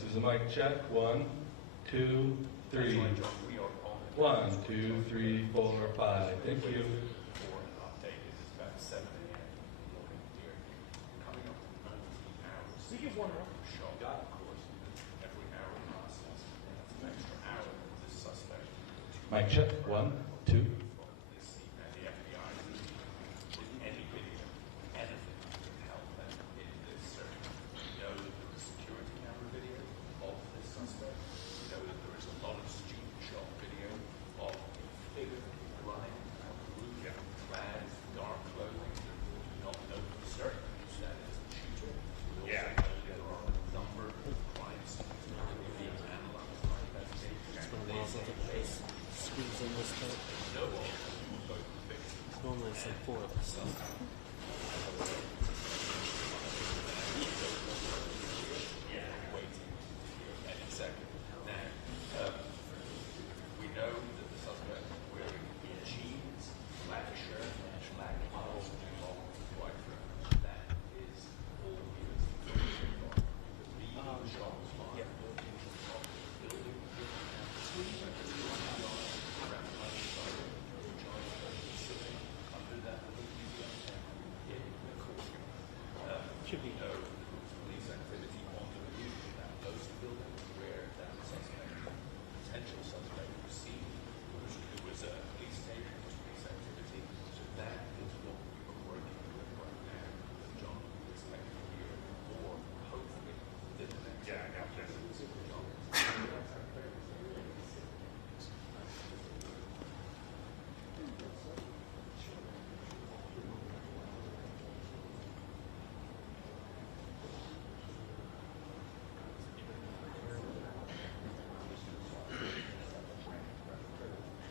This is a mic check. 1, 2, 3. 1, 2, 3, 4, 5. Thank you. For an update, it's about 7 a.m. Coming up to 19 hours. You give one more. Shot, of course, every hour passes. That's an extra hour that this suspect. Mic check. 1, 2. This and the FBI with any video, anything that can help them in this search. We know that there is security camera video of this suspect. We know that there is a lot of student shot video of a figure running out of the roof, clad in dark clothing. We do not know for certain who that is the shooter. We also know that there are a number of crimes that are being analyzed by investigators. Squeeze in this part. No one both victims. Normally it's like 4 of us. Waiting any second. Now, we know that the suspect is wearing jeans, black shirt, black pants, long white shirt. That is all he is. The shot was fired. Building under that in the courtyard. Should be. No police activity on the roof of that close building where that suspect, potential suspect, was seen. There was a police station, there was police activity. So that is what we are working with right now. That John will expect to hear, or hopefully within the next. Yeah, I got this.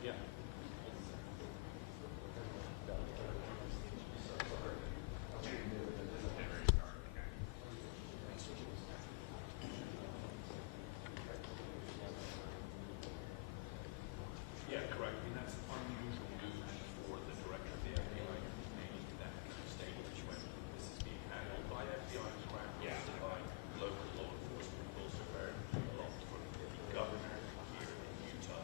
Yeah. Yeah, correct. I mean, that's unusual movement for the director of the FBI to be making that kind of statement when this is being handled by FBI crowd, by local law enforcement, also very a lot from the governor here in Utah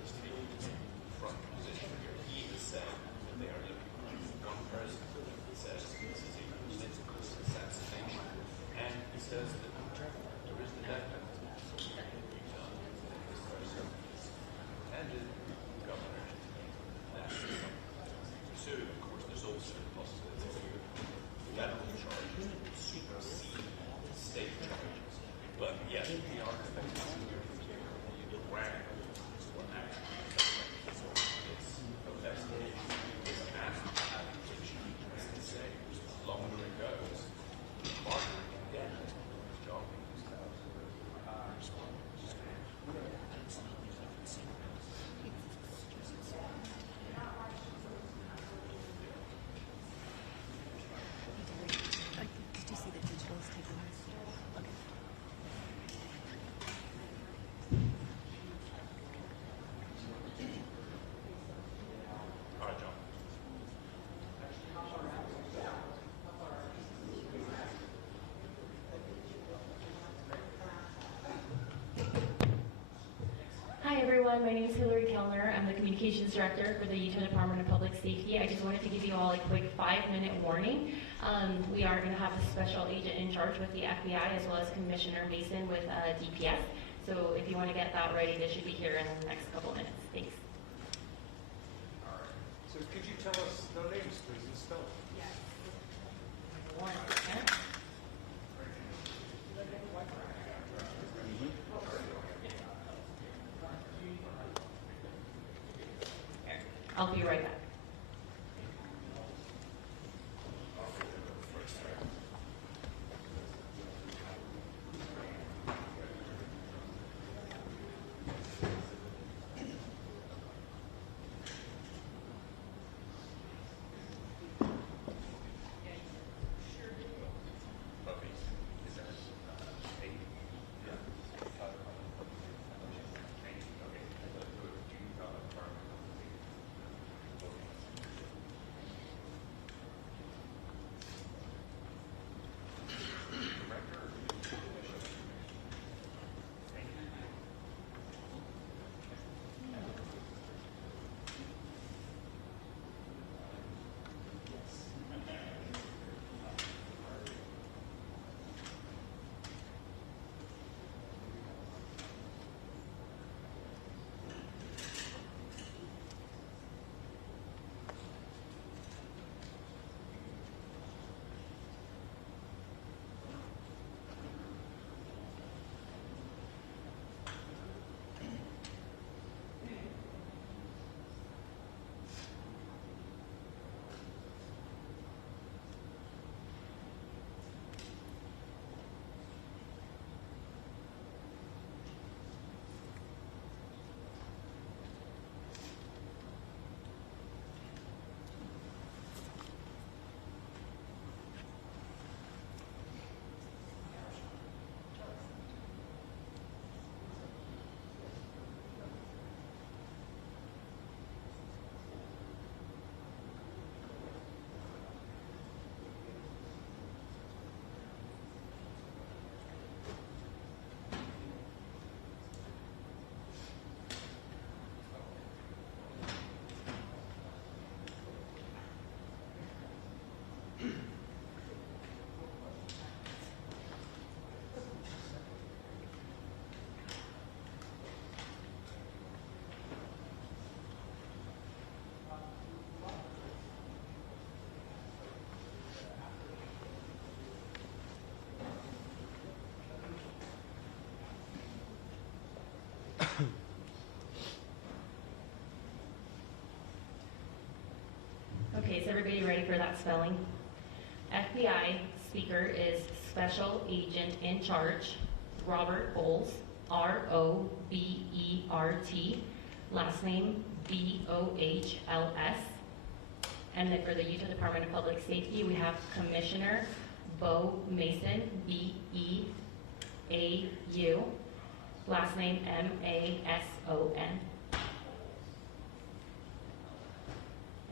has taken this front position here. He has said that they are looking for one person that says this is a political assassination, and he says that there is the death penalty in Utah that this person is handed governor. That's pursued. Of course, there's also the possibility of federal charges that supersede state charges. But yes, we are expecting to hear from the ground what actually this investigation is after application. As they say, the longer it goes, the harder it gets. Job. Did you see the digitals taking this? Okay. All right, John. Hi everyone, my name is Hillary Kellner. I'm the Communications Director for the Utah Department of Public Safety. I just wanted to give you all a quick 5-minute warning. We are going to have a special agent in charge with the FBI as well as Commissioner Mason with DPS. So if you want to get that ready, they should be here in the next couple minutes. Thanks. All right. So could you tell us their names, please, and spell them? Yes. 1 second. I'll be right back. for that spelling. FBI speaker is Special Agent in Charge, Robert Bowles, R-O-B-E-R-T, last name B-O-H-L-S. And then for the Utah Department of Public Safety, we have Commissioner Bo Mason, B-E-A-U, last name M-A-S-O-N.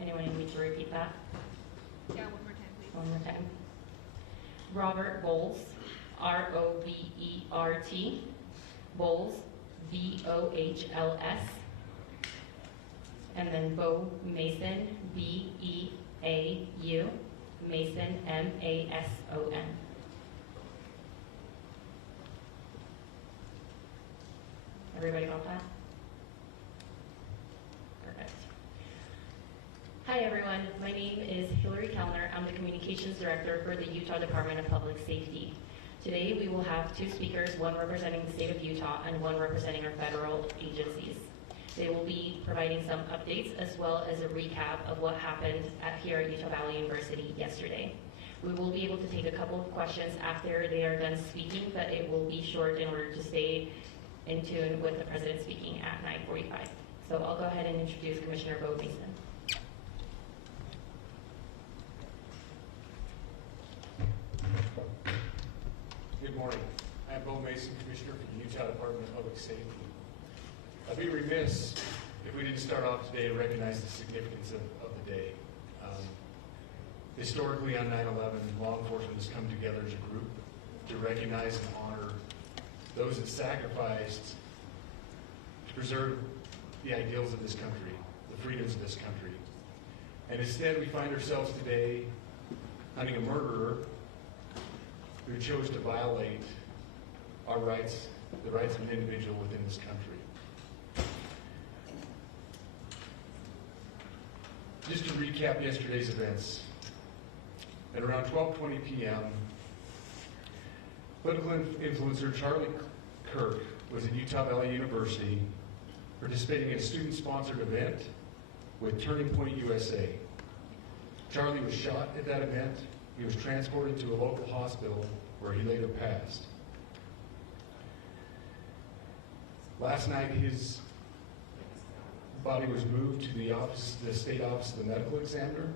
Anyone need me to repeat that? Yeah, one more time, please. One more time. Robert Bowles, R-O-B-E-R-T, Bowles, B-O-H-L-S, and then Bo Mason, B-E-A-U, Mason, M-A-S-O-N. Everybody got that? Perfect. Hi everyone, my name is Hillary Kellner. I'm the Communications Director for the Utah Department of Public Safety. Today we will have two speakers, one representing the state of Utah and one representing our federal agencies. They will be providing some updates as well as a recap of what happened here at Utah Valley University yesterday. We will be able to take a couple of questions after they are done speaking, but it will be short in order to stay in tune with the president speaking at 9:45. So I'll go ahead and introduce Commissioner Bo Mason. Good morning. I'm Bo Mason, Commissioner for the Utah Department of Public Safety. I'd be remiss if we didn't start off today and recognize the significance of the day. Historically, on 9/11, law enforcement has come together as a group to recognize and honor those that sacrificed to preserve the ideals of this country, the freedoms of this country. And instead, we find ourselves today hunting a murderer who chose to violate our rights, the rights of an individual within this country. Just to recap yesterday's events, at around 12:20 p.m., political influencer Charlie Kirk was at Utah Valley University participating in a student-sponsored event with Turning Point USA. Charlie was shot at that event. He was transported to a local hospital where he later passed. Last night, his body was moved to the state office of the medical examiner.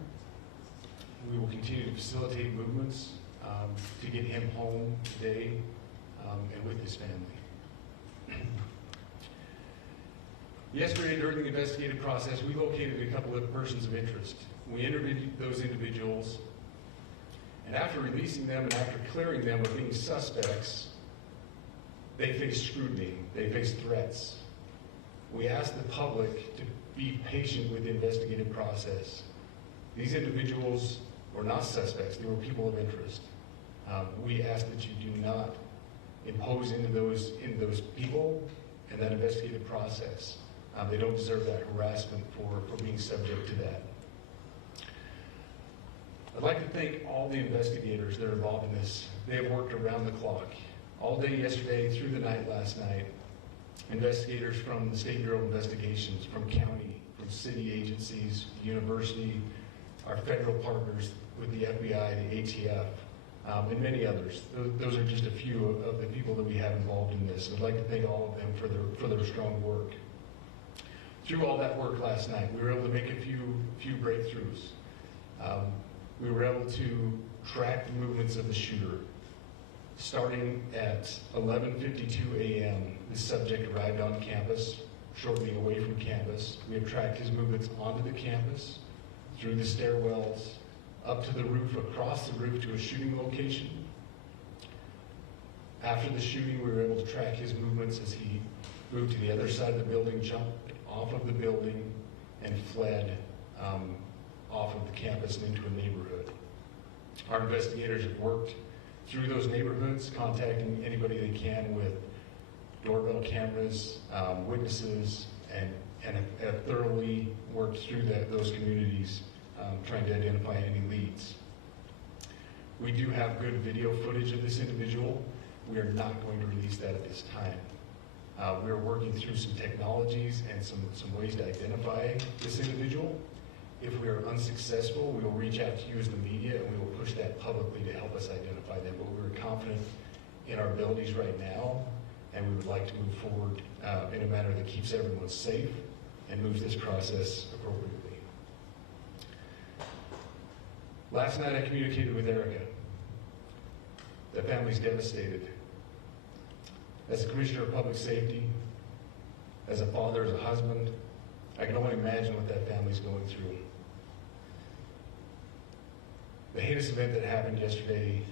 We will continue to facilitate movements to get him home today and with his family. Yesterday, during the investigative process, we located a couple of persons of interest. We interviewed those individuals, and after releasing them and after clearing them of being suspects, they faced scrutiny, they faced threats. We asked the public to be patient with the investigative process. These individuals were not suspects, they were people of interest. We ask that you do not impose into those people and that investigative process. They don't deserve that harassment for being subject to that. I'd like to thank all the investigators that are involved in this. They have worked around the clock. All day yesterday, through the night last night, investigators from the State Bureau of Investigations, from county, from city agencies, the university, our federal partners with the FBI, the ATF, and many others. Those are just a few of the people that we have involved in this. I'd like to thank all of them for their strong work. Through all that work last night, we were able to make a few breakthroughs. We were able to track the movements of the shooter. Starting at 11:52 a.m., the subject arrived on campus, shortly away from campus. We have tracked his movements onto the campus, through the stairwells, up to the roof, across the roof to a shooting location. After the shooting, we were able to track his movements as he moved to the other side of the building, jumped off of the building, and fled off of the campus and into a neighborhood. Our investigators have worked through those neighborhoods, contacting anybody they can with doorbell cameras, witnesses, and have thoroughly worked through those communities, trying to identify any leads. We do have good video footage of this individual. We are not going to release that at this time. We're working through some technologies and some ways to identify this individual. If we are unsuccessful, we will reach out to you as the media and we will push that publicly to help us identify them. But we're confident in our abilities right now, and we would like to move forward in a manner that keeps everyone safe and moves this process appropriately. Last night I communicated with Erica. The family's devastated. As a commissioner of public safety, as a father, as a husband, I can only imagine what that family's going through. The heinous event that happened yesterday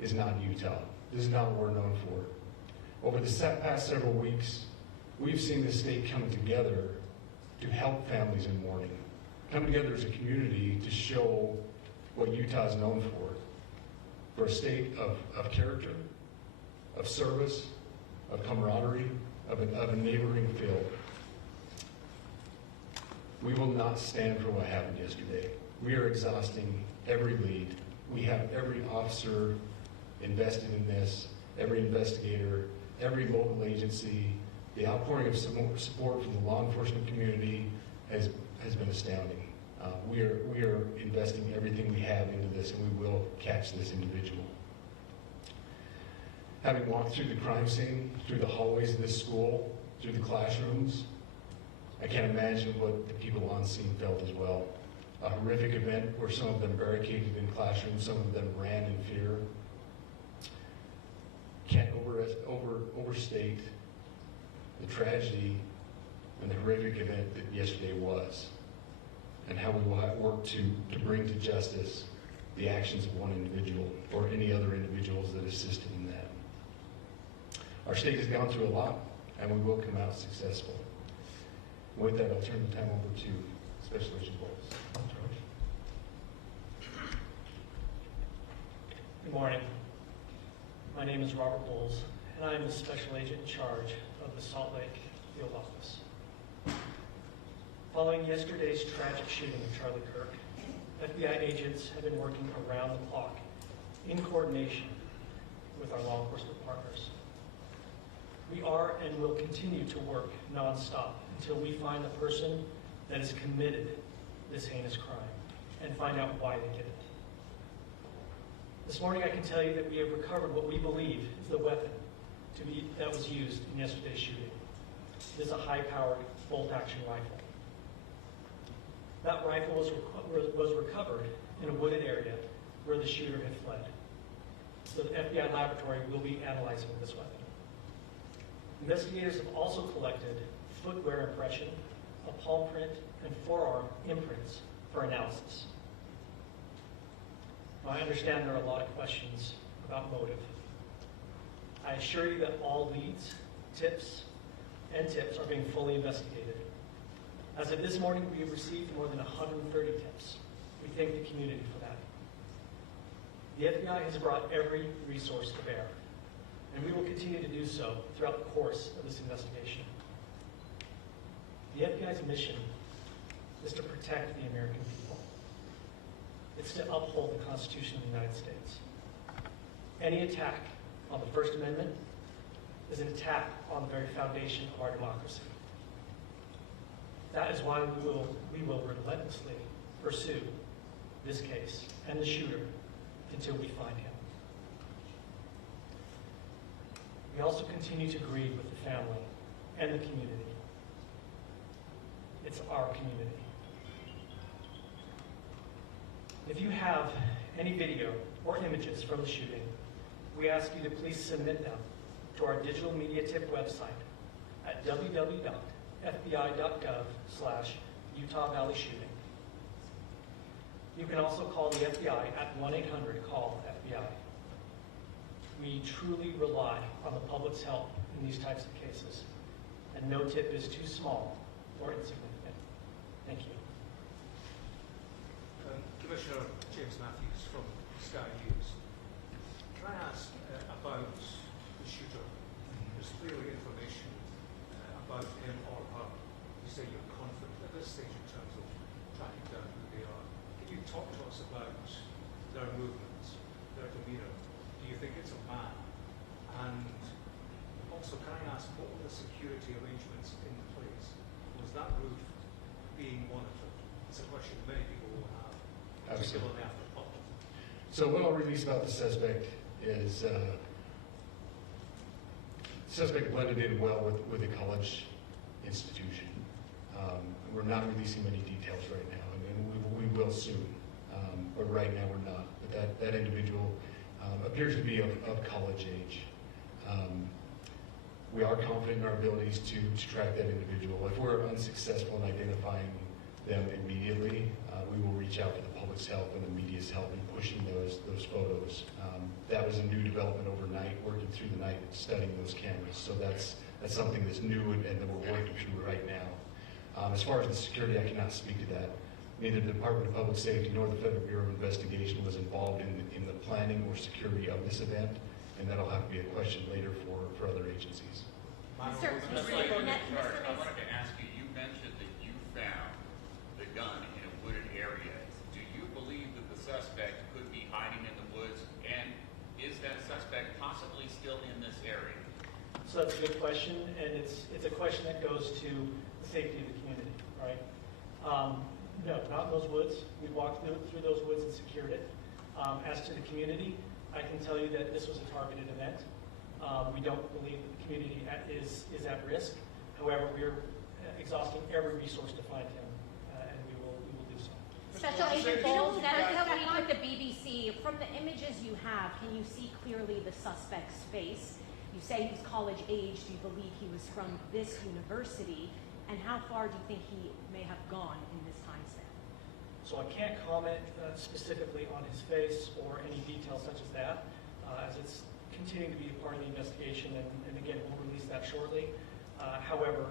is not Utah. This is not what we're known for. Over the past several weeks, we've seen the state come together to help families in mourning, come together as a community to show what Utah is known for a state of character, of service, of camaraderie, of a neighboring feel. We will not stand for what happened yesterday. We are exhausting every lead. We have every officer invested in this, every investigator, every local agency. The outpouring of support from the law enforcement community has been astounding. We are investing everything we have into this, and we will catch this individual. Having walked through the crime scene, through the hallways of this school, through the classrooms, I can't imagine what the people on scene felt as well. A horrific event where some of them barricaded in classrooms, some of them ran in fear. Can't overstate the tragedy and the horrific event that yesterday was, and how we will work to bring to justice the actions of one individual or any other individuals that assisted in that. Our state has gone through a lot, and we will come out successful. With that, I'll turn the time over to Special Agent Bowles. Good morning. My name is Robert Bowles, and I am the Special Agent in charge of the Salt Lake Field Office. Following yesterday's tragic shooting of Charlie Kirk, FBI agents have been working around the clock in coordination with our law enforcement partners. We are and will continue to work nonstop until we find the person that has committed this heinous crime and find out why they did it. This morning I can tell you that we have recovered what we believe is the weapon that was used in yesterday's shooting. It is a high-powered bolt-action rifle. That rifle was recovered in a wooded area where the shooter had fled. So the FBI laboratory will be analyzing this weapon. Investigators have also collected footwear impression, a palm print, and forearm imprints for analysis. Now, I understand there are a lot of questions about motive. I assure you that all leads, tips are being fully investigated. As of this morning, we have received more than 130 tips. We thank the community for that. The FBI has brought every resource to bear, and we will continue to do so throughout the course of this investigation. The FBI's mission is to protect the American people. It's to uphold the Constitution of the United States. Any attack on the First Amendment is an attack on the very foundation of our democracy. That is why we will relentlessly pursue this case and the shooter until we find him. We also continue to grieve with the family and the community. It's our community. If you have any video or images from the shooting, we ask you to please submit them to our digital media tip website at www.fbi.gov/Utah Valley Shooting. You can also call the FBI at 1-800-CALL-FBI. We truly rely on the public's help in these types of cases, and no tip is too small or insignificant. Thank you. Commissioner James Matthews from Sky News. Can I ask about the shooter? There's clearly information about him or her. You say you're confident at this stage in terms of tracking down who they are. Can you talk to us about their movements, their demeanour? Do you think it's a man? And also, can I ask, what were the security arrangements in place? Was that roof being monitored? It's a question So what I'll release about the suspect is suspect blended in well with a college institution. We're not releasing many details right now, and we will soon. But right now we're not. But that individual appears to be of college age. We are confident in our abilities to track that individual. If we're unsuccessful in identifying them immediately, we will reach out to the public's help and the media's help in pushing those photos. That was a new development overnight, working through the night studying those cameras. So that's something that's new and that we're working through right now. As far as the security, I cannot speak to that. Neither the Department of Public Safety nor the Federal Bureau of Investigation was involved in the planning or security of this event, and that'll have to be a question later for other agencies. Mr. I wanted to ask you, you mentioned that you found the gun in a wooded area. Do you believe that the suspect could be hiding in the woods, and is that suspect possibly still in this area? So that's a good question, and it's a question that goes to the safety of the community, right? No, not in those woods. We walked through those woods and secured it. As to the community, I can tell you that this was a targeted event. We don't believe that the community is at risk. However, we're exhausting every resource to find him, and we will do so. Special Agent Bowles, with the BBC, from the images you have, can you see clearly the suspect's face? You say he's college age. Do you believe he was from this university? And how far do you think he may have gone in this time span? So I can't comment specifically on his face or any details such as that, as it's continuing to be a part of the investigation, and again, we'll release that shortly. However,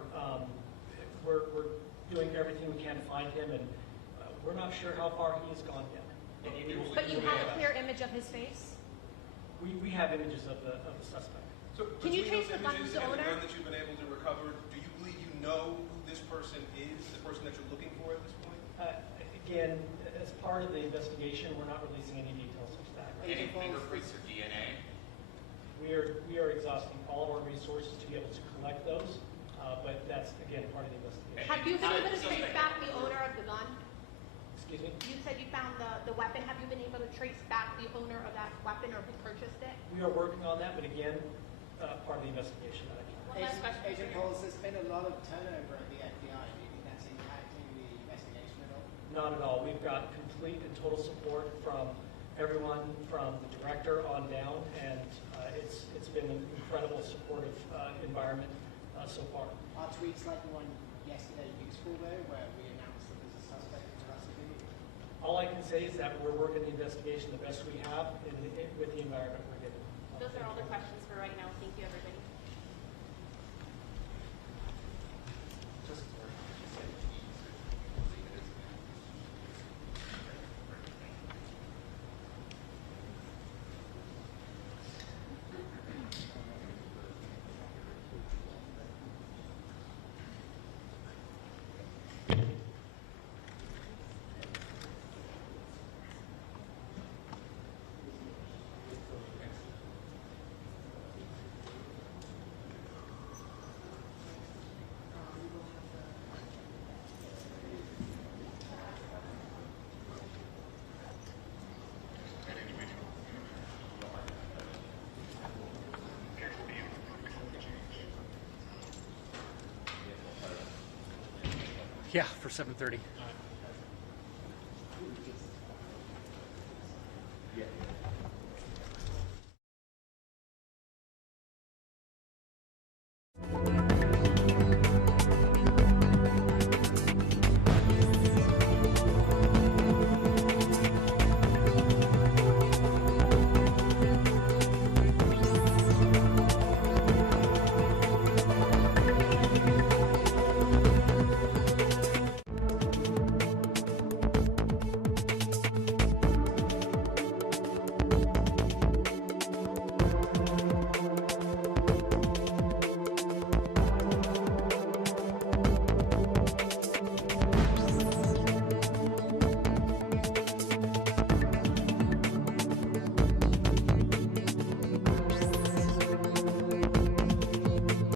we're doing everything we can to find him, and we're not sure how far he has gone yet. But you have a clear image of his face? We have images of the suspect. So Can you between trace the those gun's images and the owner? gun that you've been able to recover, do you believe you know who this person is, the person that you're looking for at this point? Again, as part of the investigation, we're not releasing any details such as that. Any fingerprints or DNA? We are exhausting all of our resources to be able to collect those, but that's, again, part of the investigation. Have you been able to trace back the owner of the gun? Excuse me? You said you found the weapon. Have you been able to trace back the owner of that weapon or who purchased it? We are working on that, but again, part of the investigation that I can. One last question. Agent Bowles, there's been a lot of turnover at the FBI. Do you think that's impacting the investigation at all? Not at all. We've got complete and total support from everyone, from the director on down, and it's been an incredible supportive environment so far. Are tweets like the one yesterday useful though, where we announced that there's a suspect in custody? All I can say is that we're working the investigation the best we have with the environment we're given. Those are all the questions for right now. Thank you, everybody. Yeah, for 7:30.